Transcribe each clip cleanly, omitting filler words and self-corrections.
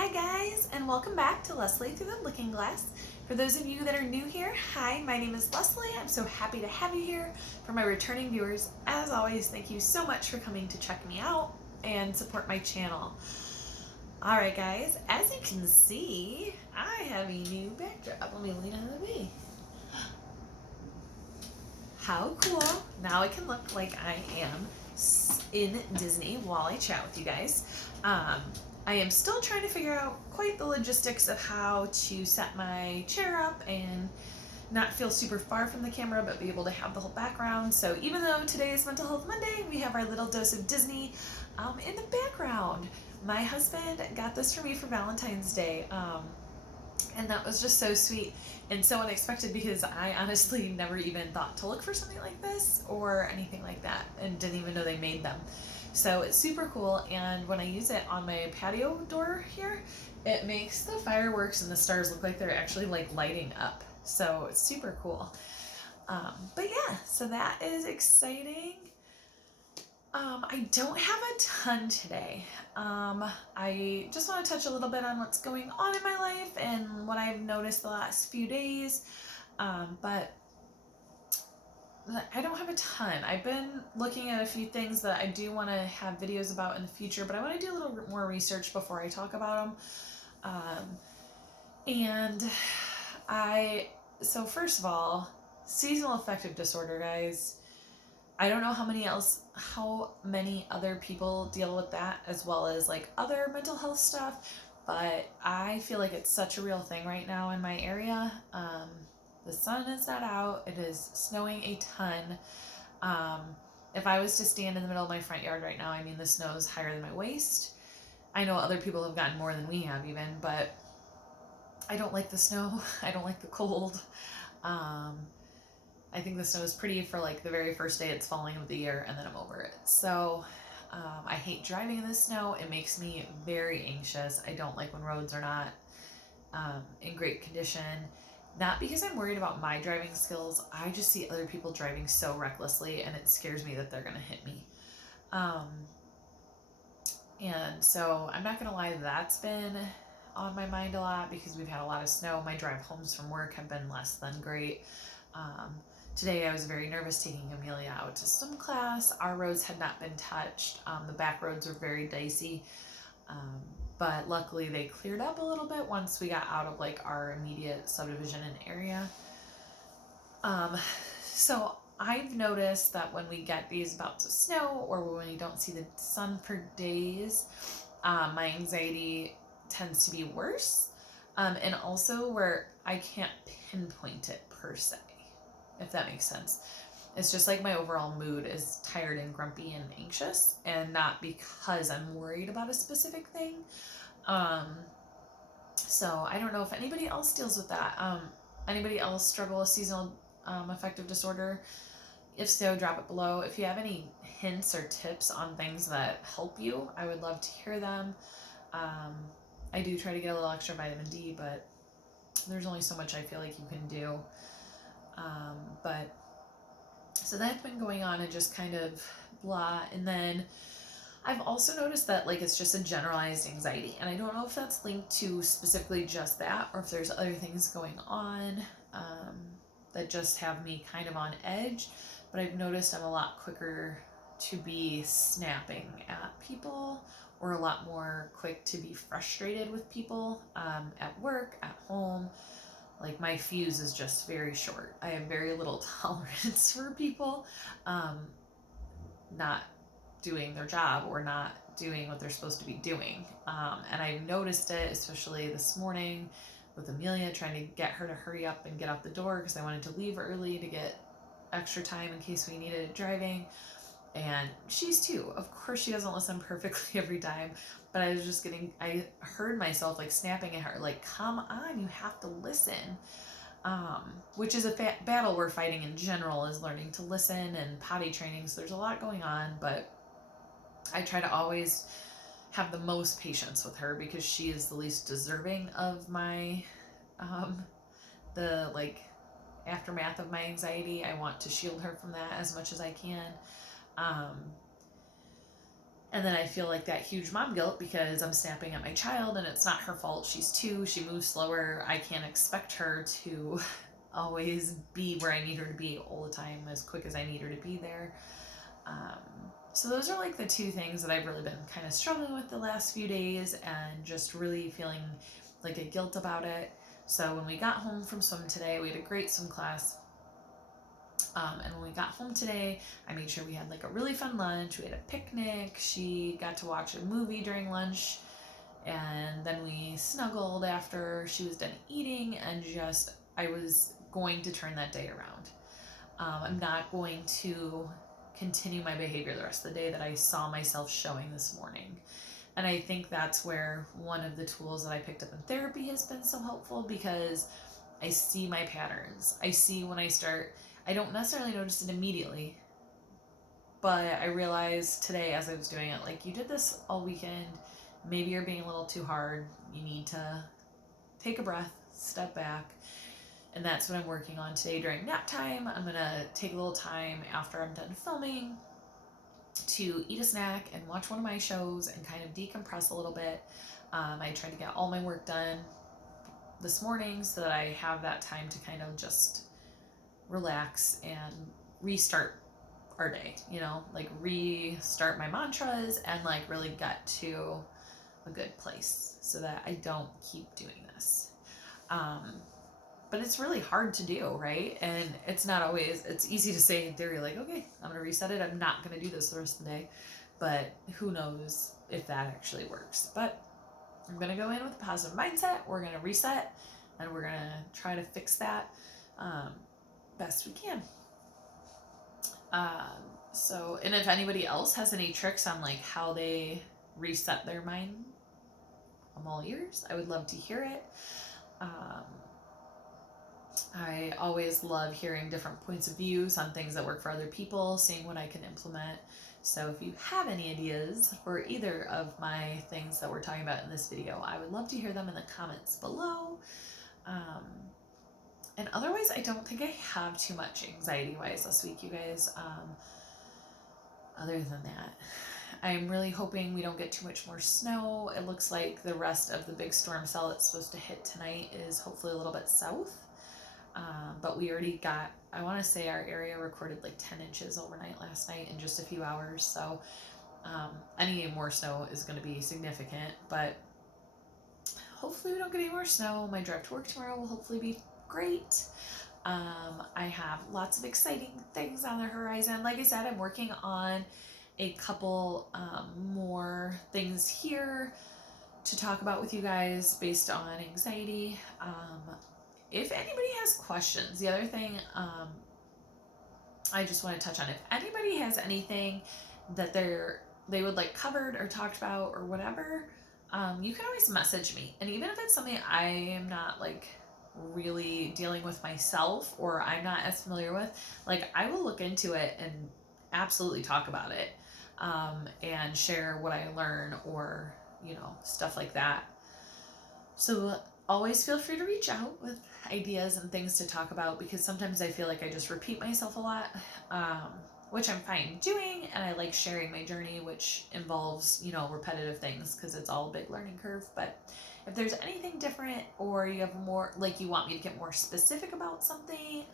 Hi guys, and welcome back to Leslie Through the Looking Glass. For those of you that are new here, hi, my name is Leslie. I'm so happy to have you here. For my returning viewers, as always, thank you so much for coming to check me out and support my channel. Alright guys, as you can see, I have a new backdrop. Let me lean out of the way. How cool. Now I can look like I am in Disney while I chat with you guys. I am still trying to figure out quite the logistics of how to set my chair up and not feel super far from the camera, but be able to have the whole background. So even though today is Mental Health Monday, we have our little dose of Disney in the background. My husband got this for me for Valentine's Day. And that was just so sweet and so unexpected because I honestly never even thought to look for something like this or anything like that and didn't even know they made them. So it's super cool, and when I use it on my patio door here, it makes the fireworks and the stars look like they're actually like lighting up. So it's super cool. But yeah, so that is exciting. I don't have a ton today. I just want to touch a little bit on what's going on in my life and what I've noticed the last few days. But I don't have a ton. I've been looking at a few things that I do want to have videos about in the future, but I want to do a little bit more research before I talk about them. So first of all, seasonal affective disorder, guys. I don't know how many other people deal with that as well as like other mental health stuff, but I feel like it's such a real thing right now in my area. The sun is not out. It is snowing a ton. If I was to stand in the middle of my front yard right now, I mean, the snow is higher than my waist. I know other people have gotten more than we have even, but I don't like the snow. I don't like the cold. I think the snow is pretty for like the very first day it's falling of the year, and then I'm over it. So I hate driving in the snow. It makes me very anxious. I don't like when roads are not in great condition. Not because I'm worried about my driving skills. I just see other people driving so recklessly, and it scares me that they're going to hit me. And so I'm not going to lie, that's been on my mind a lot because we've had a lot of snow. My drive homes from work have been less than great. Today I was very nervous taking Amelia out to swim class. Our roads had not been touched. The back roads were very dicey. But luckily they cleared up a little bit once we got out of like our immediate subdivision and area. So I've noticed that when we get these bouts of snow or when we don't see the sun for days, my anxiety tends to be worse. And also where I can't pinpoint it per se, if that makes sense. It's just like my overall mood is tired and grumpy and anxious, and not because I'm worried about a specific thing. So I don't know if anybody else deals with that. Anybody else struggle with seasonal affective disorder? If so, drop it below. If you have any hints or tips on things that help you, I would love to hear them. I do try to get a little extra vitamin D, but there's only so much I feel like you can do. But so that's been going on and just kind of blah. And then I've also noticed that like it's just a generalized anxiety, and I don't know if that's linked to specifically just that or if there's other things going on that just have me kind of on edge. But I've noticed I'm a lot quicker to be snapping at people, or a lot more quick to be frustrated with people at work, at home. Like my fuse is just very short. I have very little tolerance for people not doing their job or not doing what they're supposed to be doing. And I've noticed it, especially this morning with Amelia, trying to get her to hurry up and get out the door because I wanted to leave early to get extra time in case we needed it driving. And she's too. Of course, she doesn't listen perfectly every time, but I heard myself like snapping at her, like, come on, you have to listen. Which is a battle we're fighting in general, is learning to listen and potty training. So there's a lot going on, but I try to always have the most patience with her because she is the least deserving of my, the like aftermath of my anxiety. I want to shield her from that as much as I can. And then I feel like that huge mom guilt because I'm snapping at my child and it's not her fault. She's 2, she moves slower. I can't expect her to always be where I need her to be all the time as quick as I need her to be there. So those are like the 2 things that I've really been kind of struggling with the last few days and just really feeling like a guilt about it. So when we got home from swim today, we had a great swim class. And when we got home today, I made sure we had like a really fun lunch. We had a picnic. She got to watch a movie during lunch. And then we snuggled after she was done eating. And just, I was going to turn that day around. I'm not going to continue my behavior the rest of the day that I saw myself showing this morning. And I think that's where one of the tools that I picked up in therapy has been so helpful, because I see my patterns. I see when I start, I don't necessarily notice it immediately, but I realized today as I was doing it, like, you did this all weekend. Maybe you're being a little too hard. You need to take a breath, step back. And that's what I'm working on today during nap time. I'm going to take a little time after I'm done filming to eat a snack and watch one of my shows and kind of decompress a little bit. I tried to get all my work done this morning so that I have that time to kind of just relax and restart our day, like restart my mantras and like really get to a good place so that I don't keep doing this. But it's really hard to do, right? And it's not always, it's easy to say in theory, like, okay, I'm going to reset it. I'm not going to do this the rest of the day. But who knows if that actually works. But I'm going to go in with a positive mindset. We're going to reset and we're going to try to fix that best we can. And if anybody else has any tricks on like how they reset their mind, I'm all ears. I would love to hear it. I always love hearing different points of views on things that work for other people, seeing what I can implement. So if you have any ideas for either of my things that we're talking about in this video, I would love to hear them in the comments below. And otherwise, I don't think I have too much anxiety-wise this week, you guys. Other than that, I'm really hoping we don't get too much more snow. It looks like the rest of the big storm cell that's supposed to hit tonight is hopefully a little bit south. But we already got, I want to say our area recorded like 10 inches overnight last night in just a few hours. So any more snow is going to be significant, but hopefully we don't get any more snow. My drive to work tomorrow will hopefully be great. I have lots of exciting things on the horizon. Like I said, I'm working on a couple more things here to talk about with you guys based on anxiety. If anybody has questions, the other thing I just want to touch on, if anybody has anything that they would like covered or talked about or whatever, you can always message me. And even if it's something I am not like really dealing with myself or I'm not as familiar with, like I will look into it and absolutely talk about it and share what I learn or, stuff like that. So always feel free to reach out with ideas and things to talk about, because sometimes I feel like I just repeat myself a lot, which I'm fine doing, and I like sharing my journey, which involves, repetitive things because it's all a big learning curve. But if there's anything different or you have more, like you want me to get more specific about something,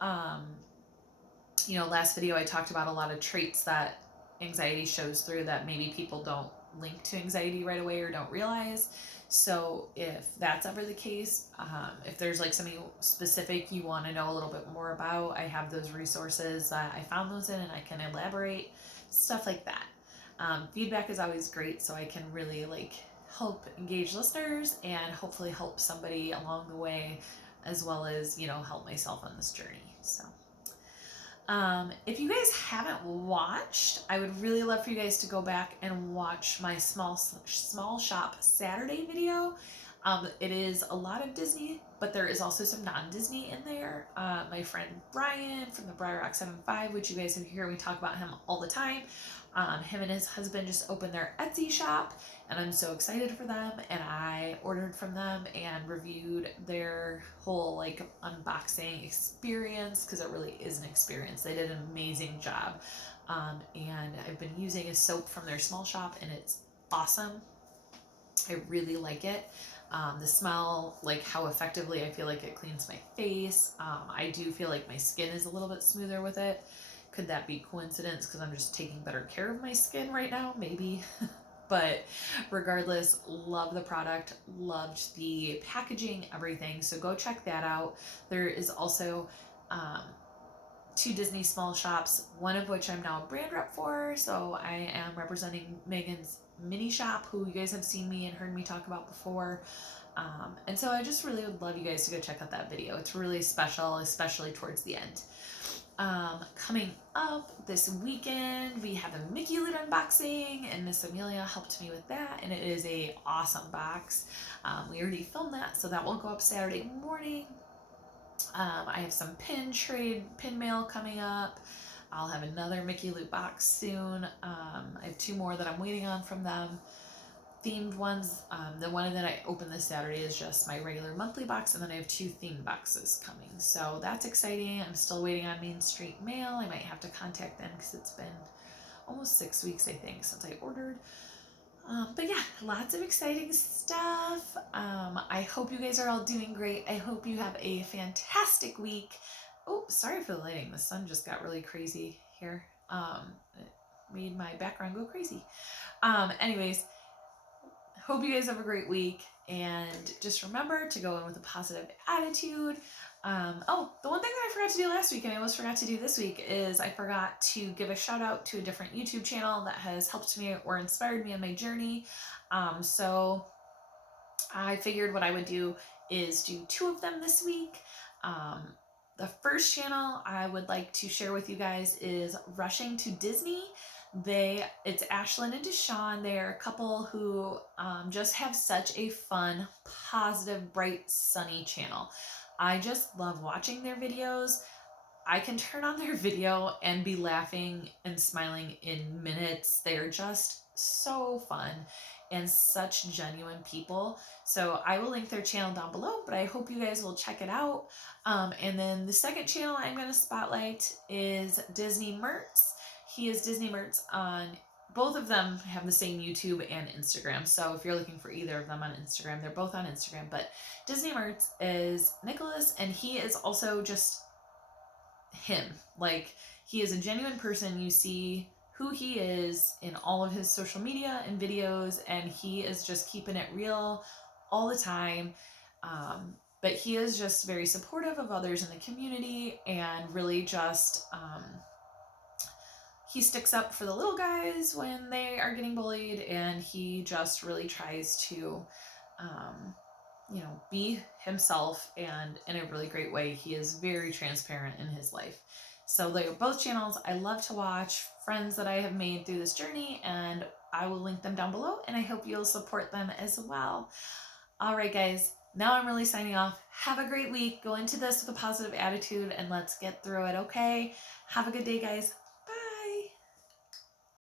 last video I talked about a lot of traits that anxiety shows through that maybe people don't link to anxiety right away or don't realize. So if that's ever the case, if there's like something specific you want to know a little bit more about, I have those resources that I found those in and I can elaborate, stuff like that. Feedback is always great, so I can really like help engage listeners and hopefully help somebody along the way, as well as, help myself on this journey. So if you guys haven't watched, I would really love for you guys to go back and watch my small shop Saturday video. It is a lot of Disney, but there is also some non-Disney in there. My friend Brian from the Briar Rock 75, which you guys have heard me talk about him all the time. Him and his husband just opened their Etsy shop, and I'm so excited for them. And I ordered from them and reviewed their whole like unboxing experience, because it really is an experience. They did an amazing job. And I've been using a soap from their small shop, and it's awesome. I really like it. The smell, like how effectively I feel like it cleans my face. I do feel like my skin is a little bit smoother with it. Could that be coincidence because I'm just taking better care of my skin right now? Maybe. But regardless, love the product, loved the packaging, everything. So go check that out. There is also um, 2 Disney small shops, one of which I'm now a brand rep for. So I am representing Megan's mini shop, who you guys have seen me and heard me talk about before. And so I just really would love you guys to go check out that video. It's really special, especially towards the end. Coming up this weekend, we have a Mickey Lid unboxing, and Miss Amelia helped me with that, and it is a awesome box. We already filmed that, so that will go up Saturday morning. I have some pin mail coming up. I'll have another Mickey Loot box soon. I have 2 more that I'm waiting on from them. Themed ones. The one that I opened this Saturday is just my regular monthly box, and then I have 2 themed boxes coming. So that's exciting. I'm still waiting on Main Street Mail. I might have to contact them because it's been almost 6 weeks, I think, since I ordered. But yeah, lots of exciting stuff. I hope you guys are all doing great. I hope you have a fantastic week. Oh, sorry for the lighting. The sun just got really crazy here. It made my background go crazy. Anyways, hope you guys have a great week, and just remember to go in with a positive attitude. The one thing that I forgot to do last week and I almost forgot to do this week is I forgot to give a shout out to a different YouTube channel that has helped me or inspired me on my journey. So I figured what I would do is do 2 of them this week. The first channel I would like to share with you guys is Rushing to Disney. It's Ashlyn and Deshawn. They're a couple who just have such a fun, positive, bright, sunny channel. I just love watching their videos. I can turn on their video and be laughing and smiling in minutes. They're just so fun and such genuine people. So I will link their channel down below, but I hope you guys will check it out. And then the second channel I'm going to spotlight is Disney Mertz. He is Disney Mertz on, both of them have the same YouTube and Instagram. So if you're looking for either of them on Instagram, they're both on Instagram. But Disney Mertz is Nicholas, and he is also just him. Like, he is a genuine person. You see who he is in all of his social media and videos, and he is just keeping it real all the time. But he is just very supportive of others in the community, and really just he sticks up for the little guys when they are getting bullied, and he just really tries to be himself, and in a really great way. He is very transparent in his life. So they are both channels I love to watch, friends that I have made through this journey, and I will link them down below, and I hope you'll support them as well. All right, guys, now I'm really signing off. Have a great week. Go into this with a positive attitude, and let's get through it, okay? Have a good day, guys.